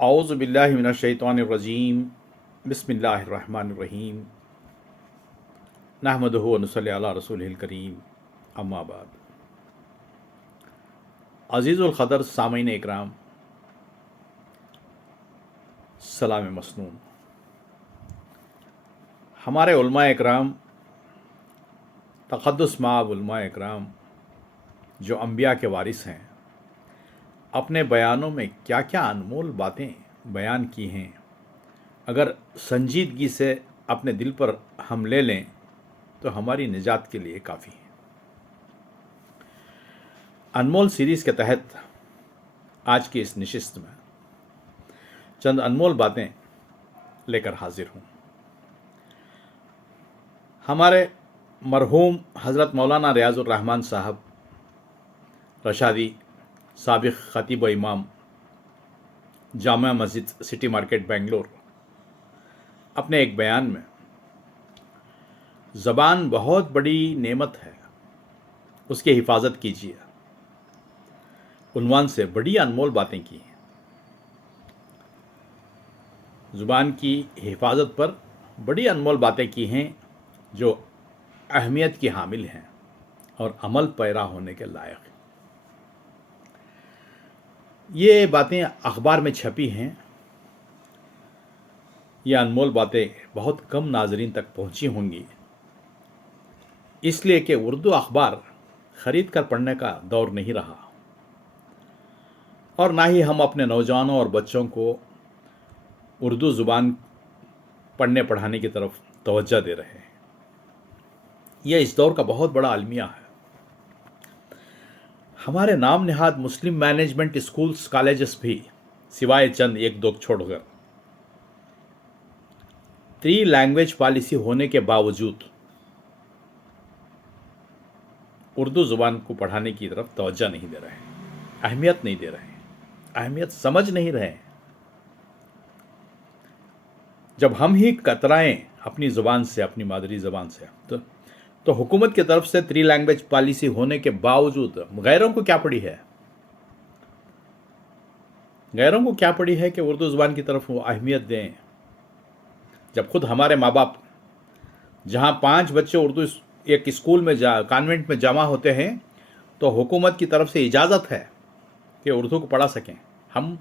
اعوذ باللہ من الشیطان الرجیم بسم اللہ الرحمن الرحیم نحمدہ و نصلی علی رسولہ الکریم اما بعد. عزیز القدر سامعین اکرام، سلام مسنون. ہمارے علماء اکرام، تقدس مآب علماء اکرام جو انبیاء کے وارث ہیں، اپنے بیانوں میں کیا کیا انمول باتیں بیان کی ہیں، اگر سنجیدگی سے اپنے دل پر ہم لے لیں تو ہماری نجات کے لیے کافی ہے. انمول سیریز کے تحت آج کی اس نشست میں چند انمول باتیں لے کر حاضر ہوں. ہمارے مرحوم حضرت مولانا ریاض الرحمن صاحب رشادی، سابق خطیب و امام جامع مسجد سٹی مارکیٹ بنگلور، اپنے ایک بیان میں زبان بہت بڑی نعمت ہے، اس کی حفاظت کیجیے عنوان سے بڑی انمول باتیں کی ہیں. زبان کی حفاظت پر بڑی انمول باتیں کی ہیں جو اہمیت کی حامل ہیں اور عمل پیرا ہونے کے لائق ہیں. یہ باتیں اخبار میں چھپی ہیں. یہ انمول باتیں بہت کم ناظرین تک پہنچی ہوں گی، اس لیے کہ اردو اخبار خرید کر پڑھنے کا دور نہیں رہا، اور نہ ہی ہم اپنے نوجوانوں اور بچوں کو اردو زبان پڑھنے پڑھانے کی طرف توجہ دے رہے ہیں. یہ اس دور کا بہت بڑا المیہ ہے. ہمارے نام نہاد مسلم مینجمنٹ اسکولز کالجز بھی سوائے چند ایک دو چھوڑ کر 3 لینگویج پالیسی ہونے کے باوجود اردو زبان کو پڑھانے کی طرف توجہ نہیں دے رہے ہیں، اہمیت نہیں دے رہے ہیں، اہمیت سمجھ نہیں رہے ہیں. جب ہم ہی کترائیں اپنی زبان سے، اپنی مادری زبان سے، تو حکومت کی طرف سے 3 لینگویج پالیسی ہونے کے باوجود غیروں کو کیا پڑی ہے؟ غیروں کو کیا پڑی ہے کہ اردو زبان کی طرف وہ اہمیت دیں، جب خود ہمارے ماں باپ جہاں 5 بچے اردو ایک اسکول میں کانوینٹ میں جمع ہوتے ہیں تو حکومت کی طرف سے اجازت ہے کہ اردو کو پڑھا سکیں. ہم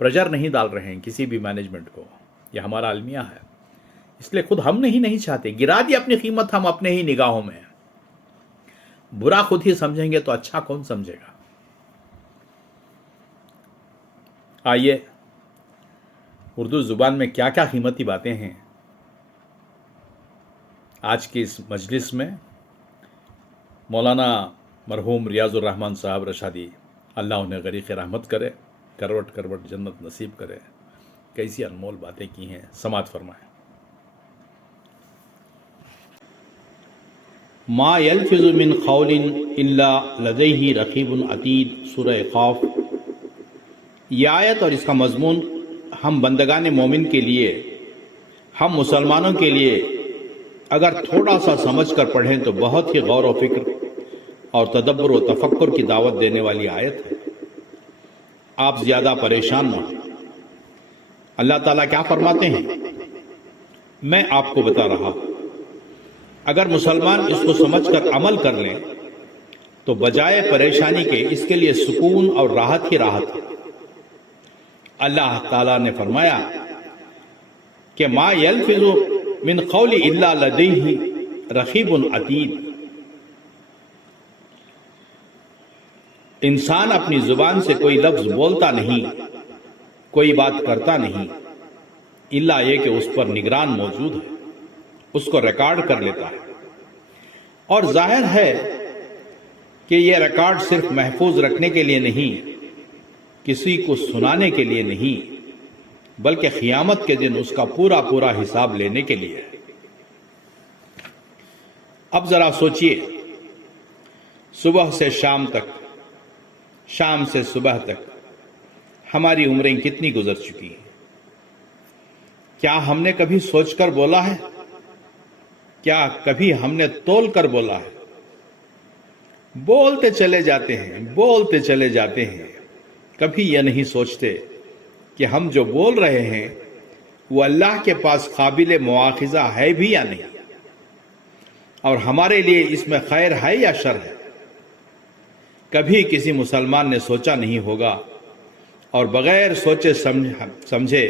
پریشر نہیں ڈال رہے ہیں کسی بھی مینجمنٹ کو، یہ ہمارا المیہ ہے. اس لیے خود ہم نہیں چاہتے، گرا دی اپنی قیمت ہم اپنے ہی نگاہوں میں. برا خود ہی سمجھیں گے تو اچھا کون سمجھے گا؟ آئیے اردو زبان میں کیا کیا قیمتی باتیں ہیں آج کی اس مجلس میں مولانا مرحوم ریاض الرحمن صاحب رشادی، اللہ انہیں غریق رحمت کرے، کروٹ کروٹ جنت نصیب کرے، کیسی انمول باتیں کی ہیں. سماعت فرمائیں. ما یلفظ من قول الا لدیہ رقیب عتید، سورہ قاف. یہ آیت اور اس کا مضمون ہم بندگان مومن کے لیے، ہم مسلمانوں کے لیے اگر تھوڑا سا سمجھ کر پڑھیں تو بہت ہی غور و فکر اور تدبر و تفکر کی دعوت دینے والی آیت ہے. آپ زیادہ پریشان نہ ہوں. اللہ تعالیٰ کیا فرماتے ہیں میں آپ کو بتا رہا ہوں. اگر مسلمان اس کو سمجھ کر عمل کر لیں تو بجائے پریشانی کے اس کے لیے سکون اور راحت ہی راحت ہے. اللہ تعالیٰ نے فرمایا کہ ما یلفظ من قول الا لدیہ رقیب عتید. انسان اپنی زبان سے کوئی لفظ بولتا نہیں، کوئی بات کرتا نہیں، الا یہ کہ اس پر نگران موجود ہے، اس کو ریکارڈ کر لیتا ہے. اور ظاہر ہے کہ یہ ریکارڈ صرف محفوظ رکھنے کے لیے نہیں، کسی کو سنانے کے لیے نہیں، بلکہ قیامت کے دن اس کا پورا پورا حساب لینے کے لیے. اب ذرا سوچئے، صبح سے شام تک، شام سے صبح تک ہماری عمریں کتنی گزر چکی ہیں. کیا ہم نے کبھی سوچ کر بولا ہے؟ کیا کبھی ہم نے تول کر بولا ہے؟ بولتے چلے جاتے ہیں، بولتے چلے جاتے ہیں، کبھی یہ نہیں سوچتے کہ ہم جو بول رہے ہیں وہ اللہ کے پاس قابل مواخذہ ہے بھی یا نہیں، اور ہمارے لیے اس میں خیر ہے یا شر ہے۔ کبھی کسی مسلمان نے سوچا نہیں ہوگا اور بغیر سوچے سمجھے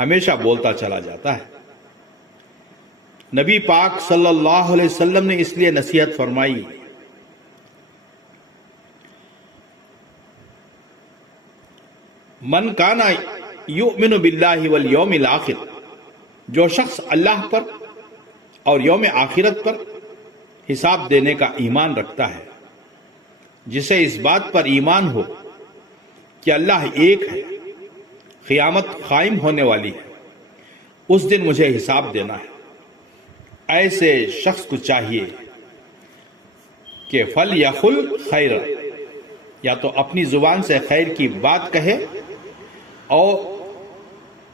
ہمیشہ بولتا چلا جاتا ہے۔ نبی پاک صلی اللہ علیہ وسلم نے اس لیے نصیحت فرمائی، من کان یؤمن باللہ والیوم الآخر، جو شخص اللہ پر اور یوم آخرت پر حساب دینے کا ایمان رکھتا ہے، جسے اس بات پر ایمان ہو کہ اللہ ایک ہے، قیامت قائم ہونے والی ہے، اس دن مجھے حساب دینا ہے، ایسے شخص کو چاہیے کہ فَلْيَقُلْ خَيْرًا، یا تو اپنی زبان سے خیر کی بات کہے، اور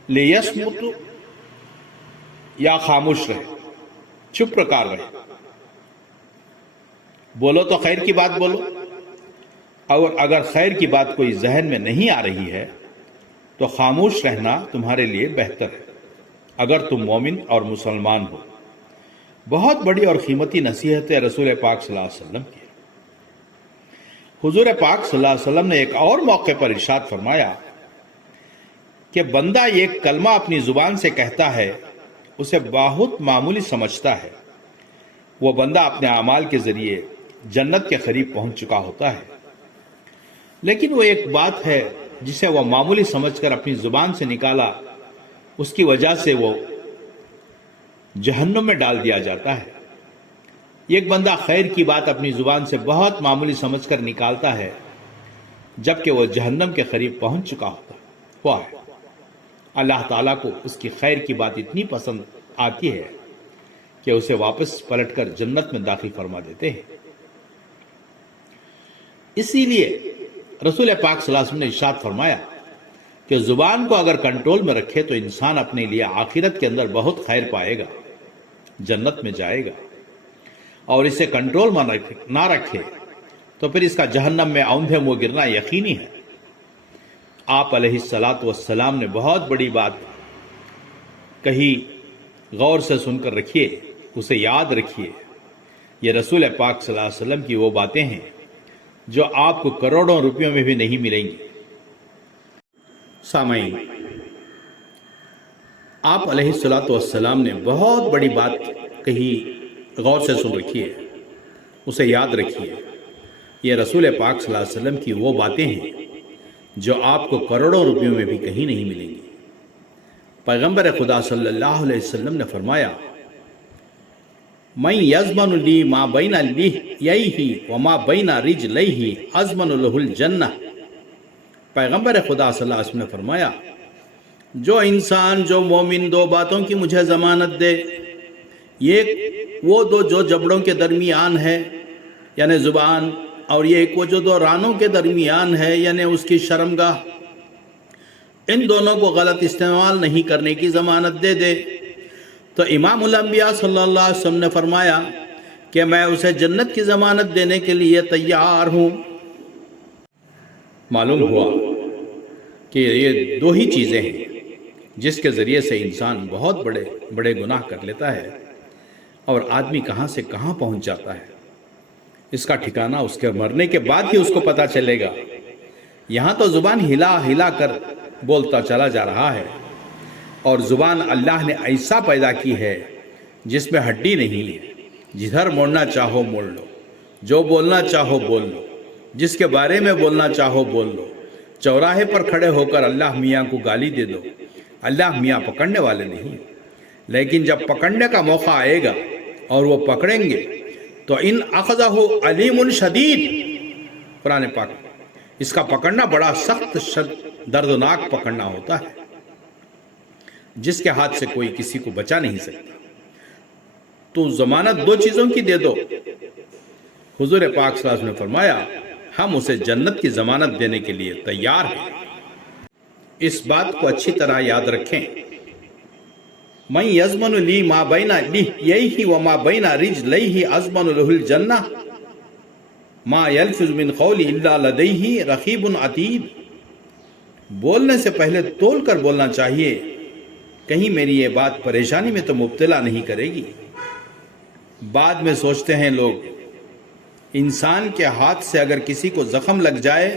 لِيَصْمُتْ، یا خاموش رہے، چپ رکار رہے۔ بولو تو خیر کی بات بولو، اور اگر خیر کی بات کوئی ذہن میں نہیں آ رہی ہے تو خاموش رہنا تمہارے لیے بہتر ہے، اگر تم مومن اور مسلمان ہو۔ بہت بڑی اور قیمتی نصیحت ہے رسول پاک صلی اللہ علیہ وسلم کی۔ حضور پاک صلی اللہ علیہ وسلم نے ایک اور موقع پر ارشاد فرمایا کہ بندہ ایک کلمہ اپنی زبان سے کہتا ہے، اسے بہت معمولی سمجھتا ہے، وہ بندہ اپنے اعمال کے ذریعے جنت کے قریب پہنچ چکا ہوتا ہے، لیکن وہ ایک بات ہے جسے وہ معمولی سمجھ کر اپنی زبان سے نکالا، اس کی وجہ سے وہ جہنم میں ڈال دیا جاتا ہے۔ ایک بندہ خیر کی بات اپنی زبان سے بہت معمولی سمجھ کر نکالتا ہے، جبکہ وہ جہنم کے قریب پہنچ چکا ہوا ہے۔ اللہ تعالیٰ کو اس کی خیر کی بات اتنی پسند آتی ہے کہ اسے واپس پلٹ کر جنت میں داخل فرما دیتے ہیں۔ اسی لیے رسول پاک صلی اللہ علیہ وسلم نے ارشاد فرمایا کہ زبان کو اگر کنٹرول میں رکھے تو انسان اپنے لیے آخرت کے اندر بہت خیر پائے گا، جنت میں جائے گا، اور اسے کنٹرول میں نہ رکھے تو پھر اس کا جہنم میں اونھے منہ گرنا یقینی ہے۔ آپ علیہ الصلاۃ والسلام نے بہت بڑی بات کہی، غور سے سن کر رکھیے، اسے یاد رکھیے۔ یہ رسول پاک صلی اللہ علیہ وسلم کی وہ باتیں ہیں جو آپ کو کروڑوں روپیوں میں بھی نہیں ملیں گی۔ سامعین، آپ علیہ الصلاۃ والسلام نے بہت بڑی بات کہی، غور سے سن رکھیے، اسے یاد رکھیے۔ یہ رسول پاک صلی اللہ علیہ وسلم کی وہ باتیں ہیں جو آپ کو کروڑوں روپیوں میں بھی کہیں نہیں ملیں گی۔ پیغمبر خدا صلی اللہ علیہ وسلم نے فرمایا، من یضمن لی ما بین لحیہ وما بین رجلیہ اضمن لہ الجنہ۔ پیغمبر خدا صلی اللہ علیہ وسلم نے فرمایا، جو انسان، جو مومن دو باتوں کی مجھے ضمانت دے، یہ وہ دو جو جبڑوں کے درمیان ہے یعنی زبان، اور یہ ایک وہ جو دو رانوں کے درمیان ہے یعنی اس کی شرمگاہ، ان دونوں کو غلط استعمال نہیں کرنے کی ضمانت دے دے، تو امام الانبیاء صلی اللہ علیہ وسلم نے فرمایا کہ میں اسے جنت کی ضمانت دینے کے لیے تیار ہوں۔ معلوم ہوا کہ یہ دو ہی چیزیں ہیں جس کے ذریعے سے انسان بہت بڑے بڑے گناہ کر لیتا ہے، اور آدمی کہاں سے کہاں پہنچ جاتا ہے، اس کا ٹھکانہ اس کے مرنے کے بعد ہی اس کو پتہ چلے گا۔ یہاں تو زبان ہلا ہلا کر بولتا چلا جا رہا ہے، اور زبان اللہ نے ایسا پیدا کی ہے جس میں ہڈی نہیں ہے، جدھر موڑنا چاہو موڑ لو، جو بولنا چاہو بول لو، جس کے بارے میں بولنا چاہو بول لو، چوراہے پر کھڑے ہو کر اللہ میاں کو گالی دے دو، اللہ میاں پکڑنے والے نہیں، لیکن جب پکڑنے کا موقع آئے گا اور وہ پکڑیں گے تو ان اخذہ علیم شدید، قرآن پاک، اس کا پکڑنا بڑا سخت دردناک پکڑنا ہوتا ہے، جس کے ہاتھ سے کوئی کسی کو بچا نہیں سکتا۔ تو ضمانت دو چیزوں کی دے دو۔ حضور پاک صلی اللہ علیہ وسلم نے فرمایا، ہم اسے جنت کی ضمانت دینے کے لیے تیار ہیں۔ اس بات کو اچھی طرح یاد رکھیں، من یضمن لی ما بین لحیہ وما بین رجلیہ اضمن لہ الجنہ ما یلفظ من قول الا لدیہ رقیب عتید۔ بولنے سے پہلے تول کر بولنا چاہیے، کہیں میری یہ بات پریشانی میں تو مبتلا نہیں کرے گی۔ بعد میں سوچتے ہیں لوگ، انسان کے ہاتھ سے اگر کسی کو زخم لگ جائے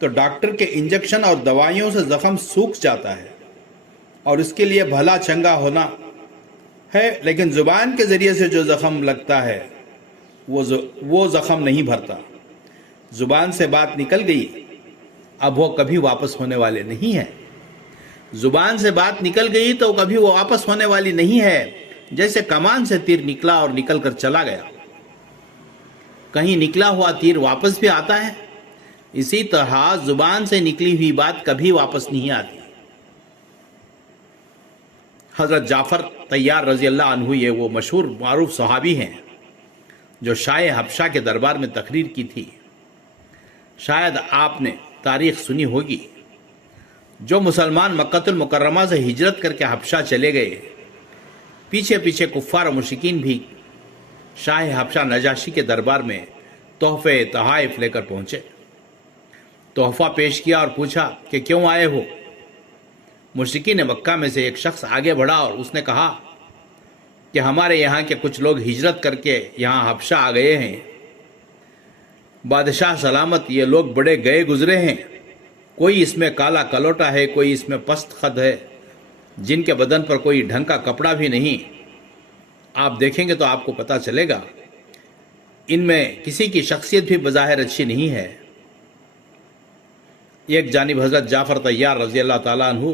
تو ڈاکٹر کے انجیکشن اور دوائیوں سے زخم سوکھ جاتا ہے اور اس کے لیے بھلا چنگا ہونا ہے، لیکن زبان کے ذریعے سے جو زخم لگتا ہے وہ زخم نہیں بھرتا۔ زبان سے بات نکل گئی، اب وہ کبھی واپس ہونے والے نہیں ہیں۔ زبان سے بات نکل گئی تو کبھی وہ واپس ہونے والی نہیں ہے، جیسے کمان سے تیر نکلا اور نکل کر چلا گیا، کہیں نکلا ہوا تیر واپس بھی آتا ہے، اسی طرح زبان سے نکلی ہوئی بات کبھی واپس نہیں آتی۔ حضرت جعفر طیار رضی اللہ عنہ، یہ وہ مشہور معروف صحابی ہیں جو شاہ حبشہ کے دربار میں تقریر کی تھی۔ شاید آپ نے تاریخ سنی ہوگی، جو مسلمان مکہ المکرمہ سے ہجرت کر کے حبشہ چلے گئے، پیچھے پیچھے کفار و مشرکین بھی شاہ حبشہ نجاشی کے دربار میں تحفے تحائف لے کر پہنچے۔ تحفہ پیش کیا اور پوچھا کہ کیوں آئے ہو؟ مشرکین مکہ میں سے ایک شخص آگے بڑھا اور اس نے کہا کہ ہمارے یہاں کے کچھ لوگ ہجرت کر کے یہاں حبشہ آ گئے ہیں، بادشاہ سلامت یہ لوگ بڑے گئے گزرے ہیں، کوئی اس میں کالا کلوٹا ہے، کوئی اس میں پست خد ہے، جن کے بدن پر کوئی ڈھنگ کا کپڑا بھی نہیں۔ آپ دیکھیں گے تو آپ کو پتہ چلے گا ان میں کسی کی شخصیت بھی بظاہر اچھی نہیں ہے۔ ایک جانب حضرت جعفر طیار رضی اللہ تعالیٰ عنہ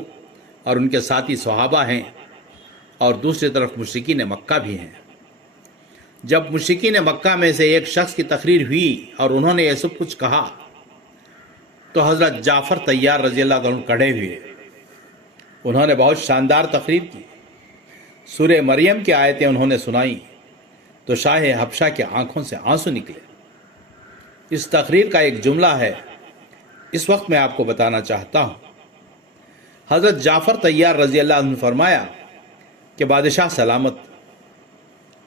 اور ان کے ساتھی صحابہ ہیں، اور دوسری طرف مشرکین مکہ بھی ہیں۔ جب مشرکین مکہ میں سے ایک شخص کی تقریر ہوئی اور انہوں نے یہ سب کچھ کہا تو حضرت جعفر طیار رضی اللہ عنہ کھڑے ہوئے۔ انہوں نے بہت شاندار تقریر کی، سورہ مریم کی آیتیں انہوں نے سنائیں تو شاہ حبشہ کے آنکھوں سے آنسو نکلے۔ اس تقریر کا ایک جملہ ہے، اس وقت میں آپ کو بتانا چاہتا ہوں۔ حضرت جعفر طیار رضی اللہ عنہ فرمایا کہ بادشاہ سلامت،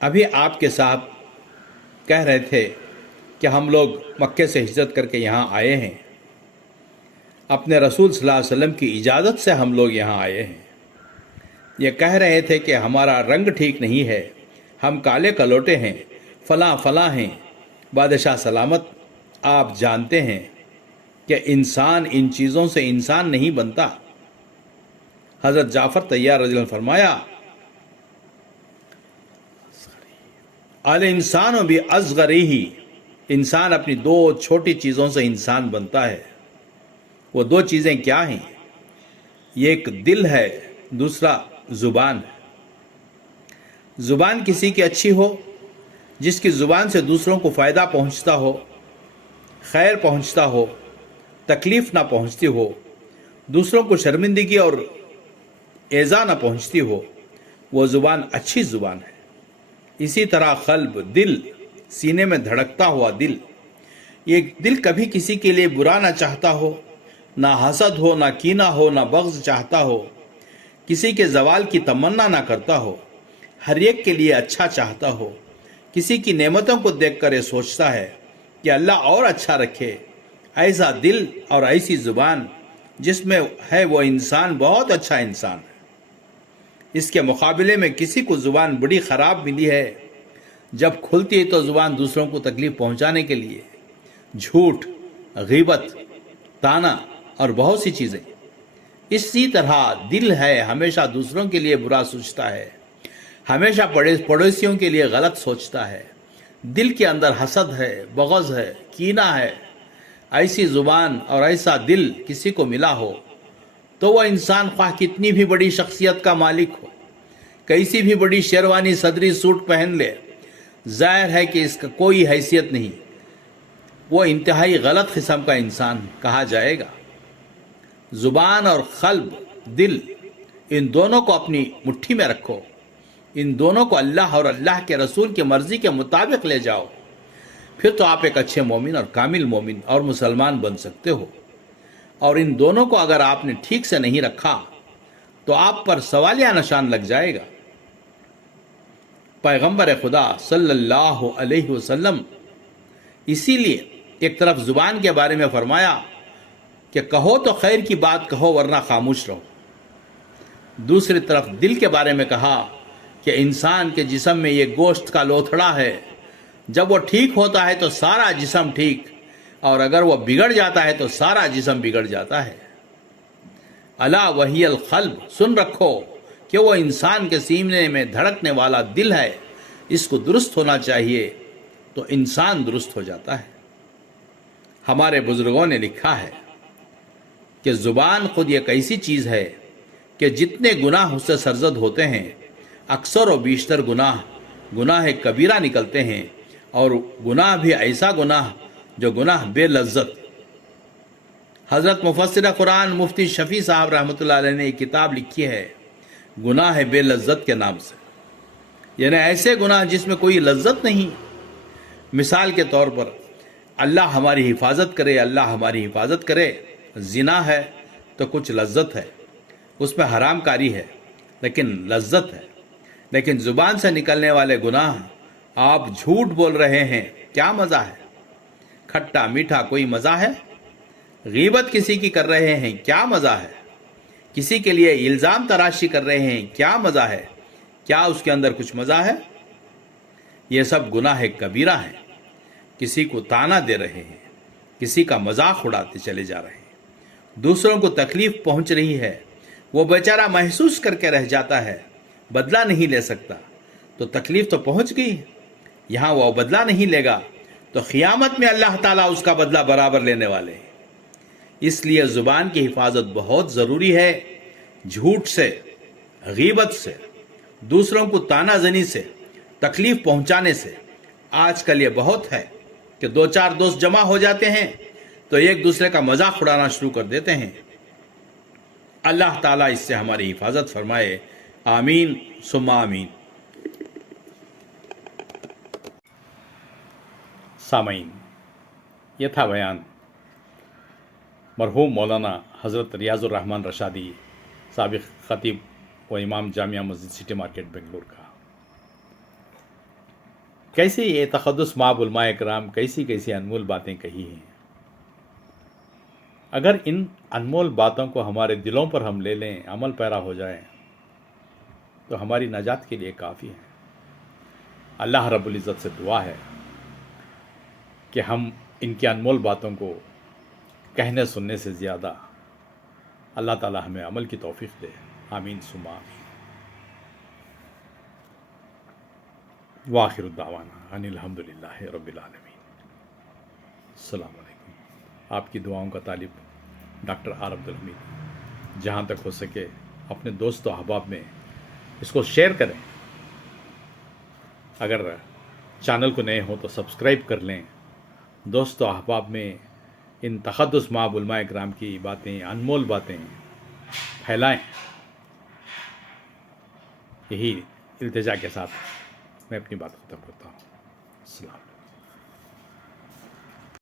ابھی آپ کے صاحب کہہ رہے تھے کہ ہم لوگ مکے سے ہجرت کر کے یہاں آئے ہیں، اپنے رسول صلی اللہ علیہ وسلم کی اجازت سے ہم لوگ یہاں آئے ہیں۔ یہ کہہ رہے تھے کہ ہمارا رنگ ٹھیک نہیں ہے، ہم کالے کلوٹے ہیں، فلاں فلاں ہیں۔ بادشاہ سلامت، آپ جانتے ہیں کہ انسان ان چیزوں سے انسان نہیں بنتا۔ حضرت جعفر طیار رضی اللہ عنہ فرمایا، الانسان باصغرہ، انسان اپنی دو چھوٹی چیزوں سے انسان بنتا ہے۔ وہ دو چیزیں کیا ہیں؟ ایک دل ہے، دوسرا زبان ہے۔ زبان کسی کی اچھی ہو، جس کی زبان سے دوسروں کو فائدہ پہنچتا ہو، خیر پہنچتا ہو، تکلیف نہ پہنچتی ہو، دوسروں کو شرمندگی اور ایذا نہ پہنچتی ہو، وہ زبان اچھی زبان ہے۔ اسی طرح قلب، دل، سینے میں دھڑکتا ہوا دل، یہ دل کبھی کسی کے لیے برا نہ چاہتا ہو، نہ حسد ہو، نہ کینہ ہو، نہ بغض چاہتا ہو، کسی کے زوال کی تمنا نہ کرتا ہو، ہر ایک کے لیے اچھا چاہتا ہو، کسی کی نعمتوں کو دیکھ کر یہ سوچتا ہے کہ اللہ اور اچھا رکھے، ایسا دل اور ایسی زبان جس میں ہے وہ انسان بہت اچھا انسان ہے۔ اس کے مقابلے میں کسی کو زبان بڑی خراب ملی ہے، جب کھلتی ہے تو زبان دوسروں کو تکلیف پہنچانے کے لیے جھوٹ، غیبت، تانا اور بہت سی چیزیں۔ اسی طرح دل ہے، ہمیشہ دوسروں کے لیے برا سوچتا ہے، ہمیشہ پڑوسیوں کے لیے غلط سوچتا ہے، دل کے اندر حسد ہے، بغض ہے، کینہ ہے۔ ایسی زبان اور ایسا دل کسی کو ملا ہو تو وہ انسان خواہ کتنی بھی بڑی شخصیت کا مالک ہو، کیسی بھی بڑی شیروانی صدری سوٹ پہن لے، ظاہر ہے کہ اس کا کوئی حیثیت نہیں، وہ انتہائی غلط قسم کا انسان کہا جائے گا۔ زبان اور قلب، دل، ان دونوں کو اپنی مٹھی میں رکھو، ان دونوں کو اللہ اور اللہ کے رسول کی مرضی کے مطابق لے جاؤ، پھر تو آپ ایک اچھے مومن اور کامل مومن اور مسلمان بن سکتے ہو۔ اور ان دونوں کو اگر آپ نے ٹھیک سے نہیں رکھا تو آپ پر سوالیہ نشان لگ جائے گا۔ پیغمبر خدا صلی اللہ علیہ وسلم اسی لیے ایک طرف زبان کے بارے میں فرمایا کہ کہو تو خیر کی بات کہو ورنہ خاموش رہو. دوسری طرف دل کے بارے میں کہا کہ انسان کے جسم میں یہ گوشت کا لوتھڑا ہے، جب وہ ٹھیک ہوتا ہے تو سارا جسم ٹھیک، اور اگر وہ بگڑ جاتا ہے تو سارا جسم بگڑ جاتا ہے. الا وہی القلب، سن رکھو کہ وہ انسان کے سینے میں دھڑکنے والا دل ہے، اس کو درست ہونا چاہیے تو انسان درست ہو جاتا ہے. ہمارے بزرگوں نے لکھا ہے کہ زبان خود ایک ایسی چیز ہے کہ جتنے گناہ اس سے سرزد ہوتے ہیں، اکثر و بیشتر گناہ کبیرہ نکلتے ہیں، اور گناہ بھی ایسا گناہ جو گناہ بے لذت. حضرت مفسر قرآن مفتی شفیع صاحب رحمۃ اللہ علیہ نے ایک کتاب لکھی ہے گناہ بے لذت کے نام سے، یعنی ایسے گناہ جس میں کوئی لذت نہیں. مثال کے طور پر اللہ ہماری حفاظت کرے، اللہ ہماری حفاظت کرے، زنا ہے تو کچھ لذت ہے، اس میں حرام کاری ہے لیکن لذت ہے. لیکن زبان سے نکلنے والے گناہ، آپ جھوٹ بول رہے ہیں، کیا مزہ ہے؟ کھٹا میٹھا کوئی مزہ ہے؟ غیبت کسی کی کر رہے ہیں، کیا مزہ ہے؟ کسی کے لیے الزام تراشی کر رہے ہیں، کیا مزہ ہے؟ کیا اس کے اندر کچھ مزہ ہے؟ یہ سب گناہ کبیرہ ہیں. کسی کو تانا دے رہے ہیں، کسی کا مذاق اڑاتے چلے جا رہے ہیں، دوسروں کو تکلیف پہنچ رہی ہے، وہ بیچارہ محسوس کر کے رہ جاتا ہے، بدلہ نہیں لے سکتا، تو تکلیف تو پہنچ گئی، یہاں وہ بدلہ نہیں لے گا تو قیامت میں اللہ تعالیٰ اس کا بدلہ برابر لینے والے ہیں. اس لیے زبان کی حفاظت بہت ضروری ہے. جھوٹ سے، غیبت سے، دوسروں کو تانا زنی سے، تکلیف پہنچانے سے. آج کل یہ بہت ہے کہ دو چار دوست جمع ہو جاتے ہیں تو ایک دوسرے کا مذاق اڑانا شروع کر دیتے ہیں. اللہ تعالیٰ اس سے ہماری حفاظت فرمائے. آمین ثم آمین. سامعین، یہ تھا بیان مرحوم مولانا حضرت ریاض الرحمن رشادی، سابق خطیب و امام جامعہ مسجد سٹی مارکیٹ بنگلور کا. کیسی یہ تقدس مآب علماء کرام، کیسی کیسی انمول باتیں کہی ہیں. اگر ان انمول باتوں کو ہمارے دلوں پر ہم لے لیں، عمل پیرا ہو جائیں تو ہماری نجات کے لیے کافی ہے. اللہ رب العزت سے دعا ہے کہ ہم ان کی انمول باتوں کو کہنے سننے سے زیادہ اللہ تعالی ہمیں عمل کی توفیق دے. آمین ثم آمین. وآخر الدعوانا ان الحمدللہ رب العالمین. السلام علیکم. آپ کی دعاؤں کا طالب ڈاکٹر آر عبدالحمید. جہاں تک ہو سکے اپنے دوست و احباب میں اس کو شیئر کریں. اگر چینل کو نئے ہوں تو سبسکرائب کر لیں. دوست و احباب میں ان تقدس مآب علماء کرام کی باتیں، انمول باتیں پھیلائیں. یہی التجا کے ساتھ میں اپنی بات ختم کرتا ہوں. السلام.